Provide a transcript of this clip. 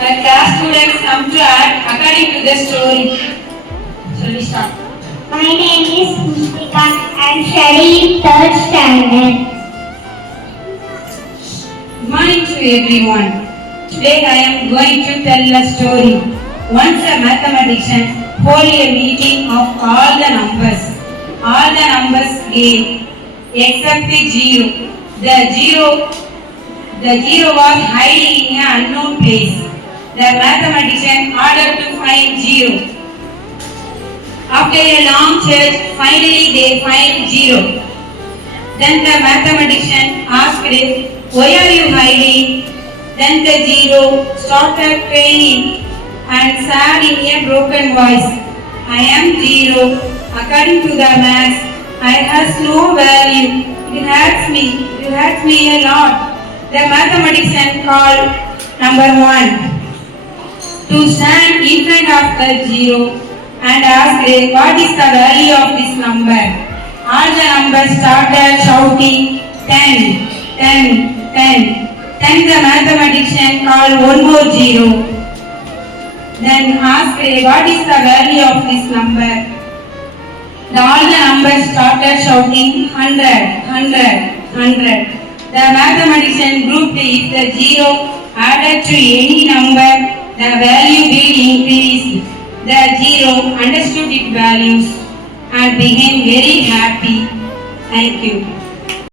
My class students come to act according to the story. Shall we start? My name is Mustika. I am studying third standard. Good morning to everyone. Today I am going to tell a story. Once a mathematician held a meeting of all the numbers. All the numbers gave except the zero. The zero was hiding in an unknown place. The mathematician ordered to find zero. After a long search, finally they find zero. Then the mathematician asked it, "Why are you hiding?" Then the zero started crying and said in a broken voice, "I am zero. According to the maths, I has no value. It hurts me a lot." The mathematician called number 1 to stand in front of the zero and asked, "What is the value of this number?" All the numbers started shouting, 10, 10, 10. Then the mathematician called one more zero. Then asked, "What is the value of this number?" All the numbers started shouting, 100, 100, 100. The mathematician grouped if the zero added to any number, the value will increase. The zero understood its values and became very happy. Thank you.